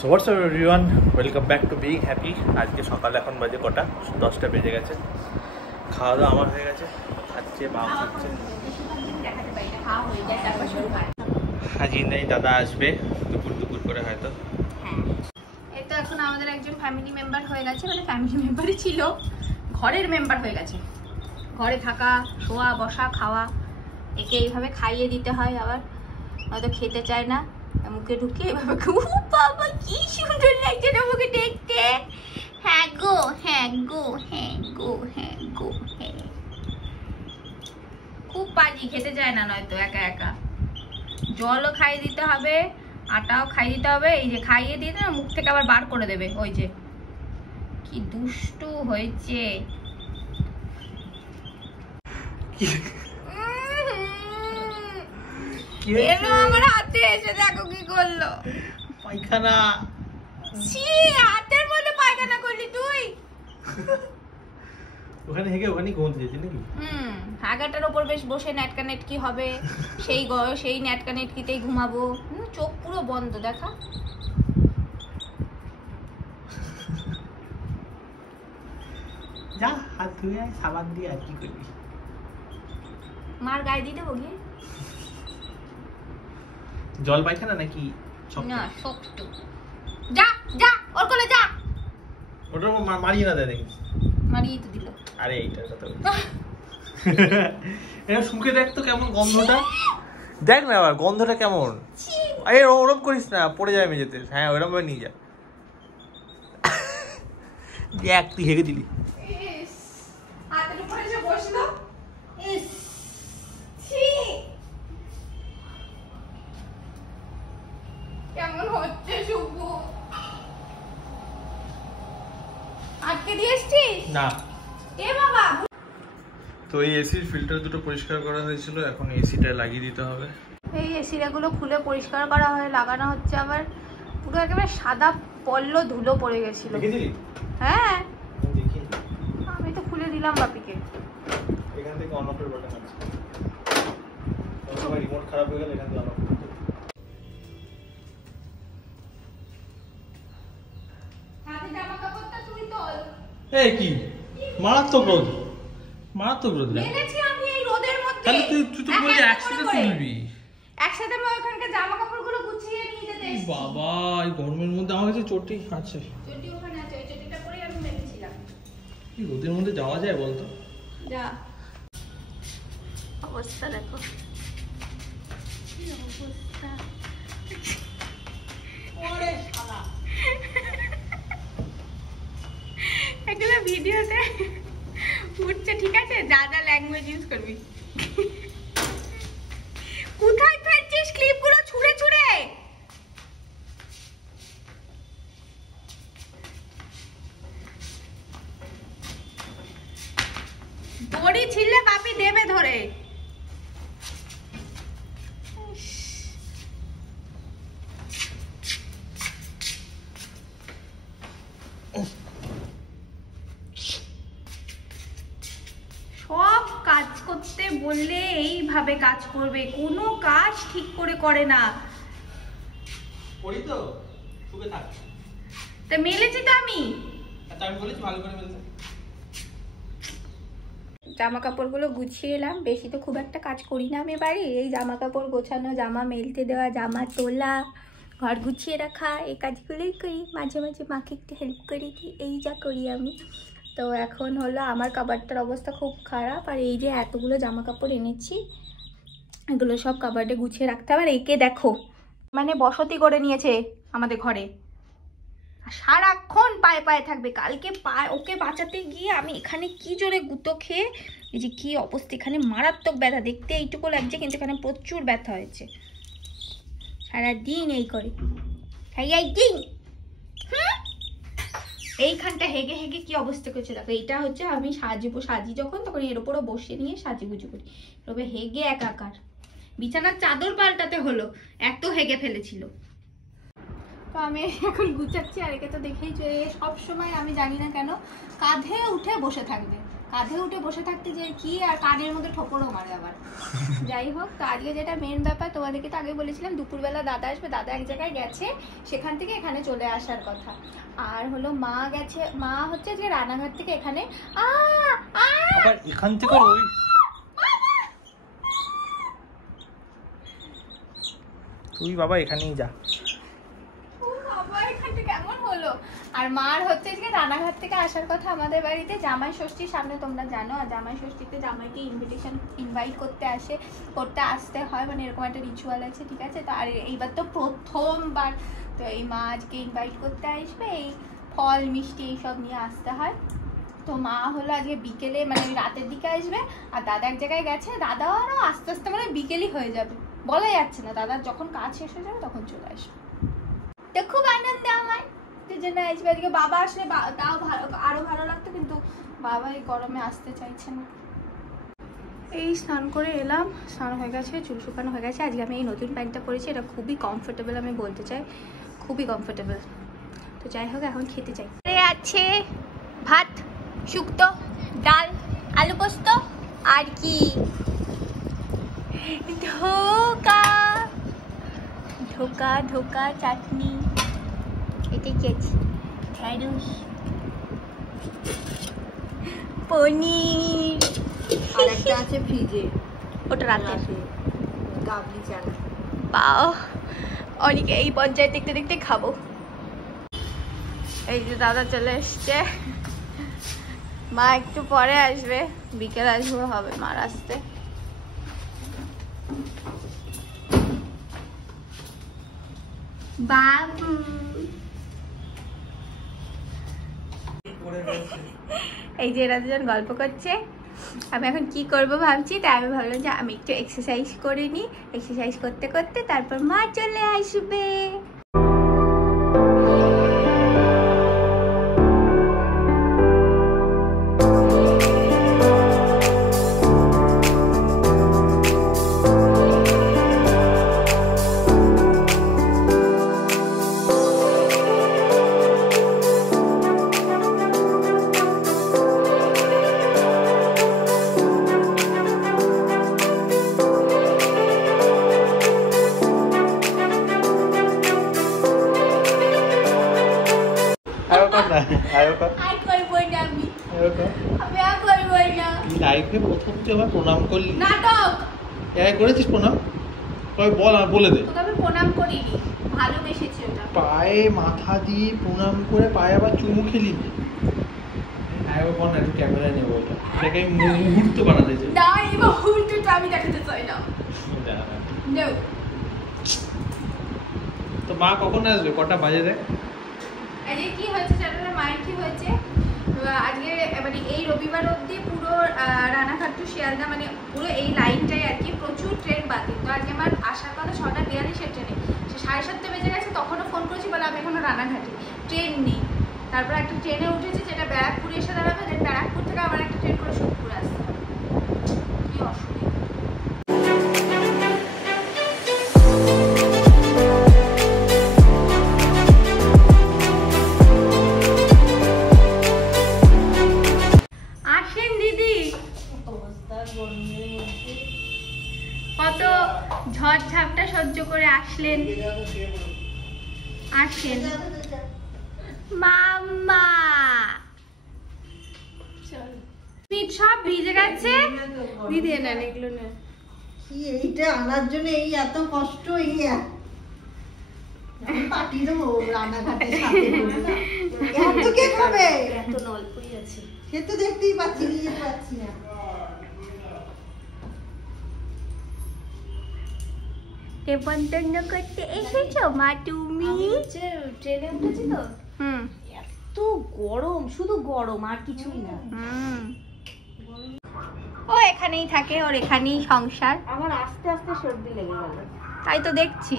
So what's up everyone, welcome back to being happy. আজকে সকালে এখন বাজে কটা, 10টা বেজে গেছে। খাওয়া দাওয়া আমার হয়ে গেছে, খাচ্ছে মা খাচ্ছে। হাজির নেই, দাদা আসবে দুপুর করে হয়তো। এই তো এখন আমাদের একজন ফ্যামিলি মেম্বার হয়ে গেছে, মানে ফ্যামিলি মেম্বারই ছিল, ঘরের মেম্বার হয়ে গেছে। ঘরে থাকা, শোয়া, বসা, খাওয়া, একে এইভাবে খাইয়ে দিতে হয়। আবার হয়তো খেতে চায় না, মুখে ঢুকে এভাবে বাবা কি সুন্দর লাগছে না মুখে দেখতে। হ্যাঁ গো, হ্যাঁ গো, হ্যাঁ গো, হ্যাঁ গো, হ্যাঁ। খুব পাজি, খেতে চায় না নয়তো একা একা। জলও খাইয়ে দিতে হবে, আটাও খাইয়ে দিতে হবে। এই যে খাইয়ে দিয়ে না মুখ থেকে আবার বার করে দেবে। ওই যে কি দুষ্টু হয়েছে। আমার হাতে এসে দেখো কি করলো, পায়খানা। ছি, হাতের মধ্যে পায়খানা করলি তুই। ওখানে হেগে ওখানে ঘুমোতে যেতে নাকি? হাগাটার উপর বেশ বসে নেটকা নেটকি হবে, সেই নেটকা নেটকিতেই ঘুমাবো। চোখ পুরো বন্ধ, দেখা। যা হাত ধুয়ে আয় সাবান দিয়ে, আর কি করবি? মার গায়ে দিতে বলি। জল পায়খানা নাকি? না, শক্ত। যা যা, ওর কোলে যা। ওটা মারিয়ে না দেয় দেখি। মারিয়ে তো দিল। আরে এইটার কথা বলছি। এটা শুকে দেখ তো কেমন গন্ধটা, দেখ না আবার গন্ধটা কেমন। আরে ওরম করিস না, পড়ে যাবে মেঝেতে। হ্যাঁ ওরম ভাবে নিয়ে যা। দেখ তুই হেগে দিলি। হাতের উপরে এসে বসলো। কেমন হচ্ছে শুভ? আটকে দিয়ে এসছিস? না। এ বাবা। তো এই এসির ফিল্টার দুটো পরিষ্কার করা হয়েছিল, এখন এসিটা লাগিয়ে দিতে হবে। এই এসিগুলো খুলে পরিষ্কার করা হয়, লাগানো হচ্ছে। আবার পুরো একেবারে সাদা পল্ল ধুলো পড়ে গেছিল। হ্যাঁ, আমি তো খুলে দিলাম বাপিকে। এখান থেকে অন অফের বাটন আছে, তোমার রিমোট খারাপ হয়ে গেলে এখান থেকে অন অফ করতে। হাতে জামা কাপড়টা তুই তোল। এই কি মারাত্মক রোদ, মারাত্মক রোদ রে। এনেছি আমি এই রোদের মধ্যে। তাহলে তুই তো বললি একসাথে তুলবি। একসাথে আমি ওখানকার জামা কাপড়গুলো গুছিয়ে নিয়ে যেতে এসেছি। বাবা এই গরমের মধ্যে আমার কাছে চটি আছে। চটি ওখানে আছে, ওই চটিটা পরেই আমি বেরিয়েছিলাম। এই রোদের মধ্যে যাওয়া যায় বলতো? যা, অবস্থা দেখো কি অবস্থা। ওরে শালা, এগুলো ভিডিওতে উঠছে, ঠিক আছে? যা যা ল্যাঙ্গুয়েজ ইউজ করবি। কোথায় ফেলছিস ক্লিপগুলো ছুঁড়ে ছুঁড়ে? দড়ি ছিললে বাপি দেবে ধরে। সব কাজ করতে বললে এইভাবে কাজ করবে, কোনো কাজ ঠিক করে করে না। করি তো, শুকে থাক। তা মেলেছি তো আমি, আমি বলেছি ভালো করে মেলতে। জামা কাপড়গুলো গুছিয়ে এলাম। বেশি তো খুব একটা কাজ করি না আমি বাড়ি। এই জামা কাপড় গোছানো, জামা মেলতে দেওয়া, জামা তোলা, ঘর গুছিয়ে রাখা, এই কাজগুলোই করি। মাঝে মাঝে মাকে একটু হেল্প করে দিই, এই যা করি আমি। তো এখন হলো আমার কাবাডটার অবস্থা খুব খারাপ। আর এই যে এতগুলো জামা কাপড় এনেছি, এগুলো সব কাবাডে গুছিয়ে রাখতে হবে। আর একে দেখো, মানে বসতি করে নিয়েছে আমাদের ঘরে, সারাক্ষণ পায়ে পায়ে থাকবে। কালকে ওকে বাঁচাতে গিয়ে আমি এখানে কি জোরে গুঁতো খেয়ে, এই যে কি অবস্থা, এখানে মারাত্মক ব্যথা। দেখতে এইটুকু লাগছে কিন্তু এখানে প্রচুর ব্যথা হয়েছে। সারাদিন এই করে দিন। এইখানটা হেগে হেগে কি অবস্থা করছে দেখো। এইটা হচ্ছে আমি সাজি যখন, তখন এর উপরও বসে নিয়ে সাজুগুজু করি। তবে হেগে একাকার, বিছানার চাদর পাল্টাতে হলো, এত হেগে ফেলেছিল। তো আমি এখন গুছাচ্ছি। আর একে তো দেখেই সব সময় আমি জানি না কেন কাঁধে উঠে বসে থাকবে, কাঁধে উঠে বসে থাকতে যে কি, আর কানের মধ্যে ঠোকরও মারে আবার। যাই হোক, তো আজকে যেটা মেন ব্যাপার, তোমাদেরকে তো আগে বলেছিলাম দুপুরবেলা দাদা আসবে, দাদা এক জায়গায় গেছে, সেখান থেকে এখানে চলে আসার কথা। আর হলো মা গেছে, মা হচ্ছে যে রানাঘাট থেকে এখানে আবার এখান থেকে ওই তুই বাবা এখানেই যা। কেমন হলো? আর মার হচ্ছে যে রানাঘাট থেকে আসার কথা আমাদের বাড়িতে জামাই ষষ্ঠীর সামনে, তোমরা জানো। আর জামাই ষষ্ঠীতে জামাইকে ইনভাইট করতে আসতে হয়, মানে এরকম একটা রিচুয়াল আছে, ঠিক আছে। তো আর এইবার তো প্রথমবার, তো এই মা আজকে ইনভাইট করতে আসবে, এই ফল মিষ্টি এইসব নিয়ে আসতে হয়। তো মা হলো আজকে বিকেলে, মানে ওই রাতের দিকে আসবে। আর দাদা এক জায়গায় গেছে, দাদাও আরও আস্তে আস্তে মানে বিকেলই হয়ে যাবে, বলা যাচ্ছে না। দাদার যখন কাজ শেষ হয়ে যাবে তখন চলে আসবে। তো খুব আনন্দ আমার, জন্য আসবে আজকে। বাবা আসলে তাও আরো ভালো লাগতো, কিন্তু বাবা এই গরমে আসতে চাইছে না। এই স্নান করে এলাম, স্নান হয়ে গেছে, চুল শুকানো হয়ে গেছে। আজকে আমি এই নতুন প্যান্টটা পরেছি, এটা খুবই কমফোর্টেবল, আমি বলতে চাই খুবই কমফোর্টেবল। তো যাই হোক, এখন খেতে চাই। আছে ভাত, শুক্তো, ডাল, আলু পোস্ত, আর কি ধোকা ধোকা ধোকা চাটনি, এটাই খেয়েছি। ঢ্যাঁড়স, পনির, আর একটা আছে ফ্রিজে, ওটা রাতে কাবলি চাল। পাও অনেকে এই পঞ্চায়েত দেখতে দেখতে খাবো। এই যে দাদা চলে এসছে, মা একটু পরে আসবে, বিকেল আসবে হবে মার আসতে। বাবু এই যে এরা দুজন গল্প করছে, আমি এখন কি করব ভাবছি। তাই আমি ভাবলাম যে আমি একটু এক্সারসাইজ করে নিই, এক্সারসাইজ করতে করতে তারপর মা চলে আসবে। লাইফে প্রথম তুই আমার প্রণাম করলি, নাটক এর করেছিস প্রণাম? কই বল, আর বলে দে। তোকে আমি প্রণাম করিনি, ভালোবেসেছি ওটা। পায়ে মাথা দিয়ে প্রণাম করে পায়ে আবার চুমু খেলি। আয়ো কোন একটু ক্যামেরা নেব, ওটা এটাকে আমি মুহূর্ত বানাতে চাই। না, এই মুহূর্তটা আমি দেখাতে চাই না। নাও। তো মা কখন আসবে, কটা বাজে দেখ? আজকে কি হয়েছে জানো না, মায়ের কি হয়েছে আজকে, মানে এই রবিবার অবধি পুরো রানাঘাট টু শিয়ালদা, মানে পুরো এই লাইনটাই আর কি প্রচুর ট্রেন বাতিল। তো আজকে আমার আসার কথা 6:42-এর ট্রেনে, সে 7:30 বেজে গেছে, তখনও ফোন করেছি, বলে আমি এখনো রানাঘাটে, ট্রেন নেই। তারপর একটা ট্রেনে উঠেছে যেটা ব্যারাকপুরে এসে দাঁড়াবে, দেন ব্যারাকপুর থেকে আবার একটা ট্রেন করে সোদপুরে আসতে হবে। কি অসুবিধা। কত ঝড় ঝাপটা সহ্য করে আসলেন, আসেন মাম্মা। সব ভিজে গেছে, দিদি না এগুলো না, কি এইটা আনার জন্য এই এত কষ্ট, এই পাটি দেবো রান্নাঘাটের সাথে, এত কে খাবে, এত অল্পই আছে, সে তো দেখতেই পাচ্ছি, নিয়ে যেতে পারছি না। নেমন্তন্ন করতে এসেছো মা তুমি? ট্রেনে উঠেছি তো, এত গরম, শুধু গরম আর কিছুই না। ও এখানেই থাকে, ওর এখানেই সংসার। আমার আস্তে আস্তে সর্দি লেগে গেল, তাই তো দেখছি।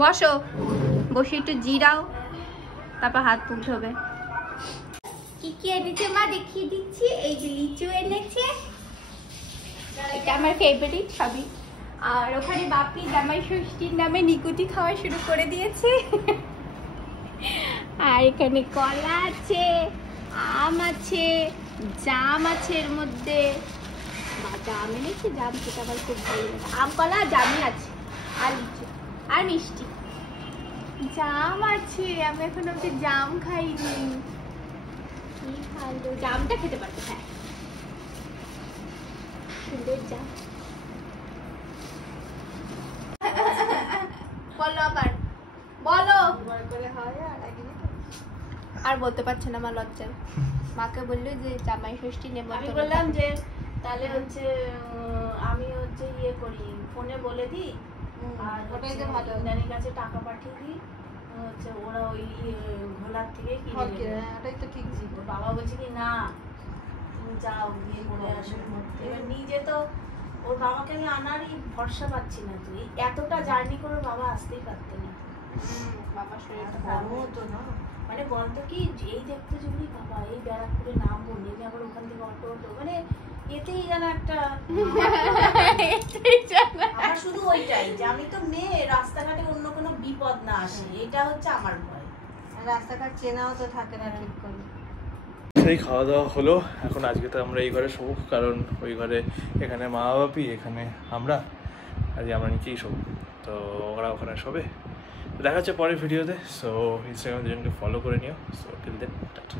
বসো, বসে একটু জিরাও, তারপর হাত মুখ ধোবে। কি কি এনেছে মা দেখিয়ে দিচ্ছি। এই যে লিচু এনেছে, এটা আমার ফেভারিট সবই। আর ওখানে বাপি জামাই ষষ্ঠীর নামে নিকুতি খাওয়া শুরু করে দিয়েছে। আর এখানে কলা আছে, আম আছে, জাম আছে এর মধ্যে। জাম এনেছি, জাম খেতে আমার খুব ভালো লাগে। আম কলা জামই আছে, আর লিচু আর মিষ্টি। জাম আছে, আমি এখন অব্দি জাম খাইনি। কি ভালো, জামটা খেতে পারবো। হ্যাঁ, সুন্দর জাম। বলো আবার, বলো। আর বলতে পারছে না, আমার লজ্জা। মাকে বললো যে জামাই ষষ্ঠী নেমন্তন্ন। আমি বললাম যে তাহলে হচ্ছে আমি হচ্ছে ইয়ে করি, ফোনে বলে দিই, আর ওটাই তো ভালো। নানির কাছে টাকা পাঠিয়ে দিই, হচ্ছে ওরা ওই ঘোলার থেকে কিনে নেবে। ওটাই তো ঠিক ছিল। ওর বাবা বলছে কি না তুমি যাও গিয়ে করে আসো। এবার নিজে তো ওর বাবাকে আমি আনারই ভরসা পাচ্ছি না। তুই এতটা জার্নি করে বাবা আসতেই পারতো না। বাবার শরীরটা খারাপ হতো না। মানে বলতো কি এই দেখতে যদি বাবা এই ব্যারাকপুরে নামবো, নেমে আবার ওখান থেকে অটো অটো, মানে এতেই যেন একটা আমার শুধু ওইটাই যে আমি তো মেয়ে, রাস্তাঘাটে অন্য কোনো বিপদ না আসে, এটা হচ্ছে আমার ভয়। রাস্তাঘাট চেনাও তো থাকে না ঠিক করে। সেই খাওয়া দাওয়া হলো। এখন আজকে তো আমরা এই ঘরে শোবো, কারণ ওই ঘরে এখানে মা বাপি, এখানে আমরা, আজকে আমরা নিচেই শোবো। তো ওরা ওখানে শোবে। দেখা যাচ্ছে পরের ভিডিওতে। সো ইনস্টাগ্রামে দুজনকে ফলো করে নিও। So till then tata.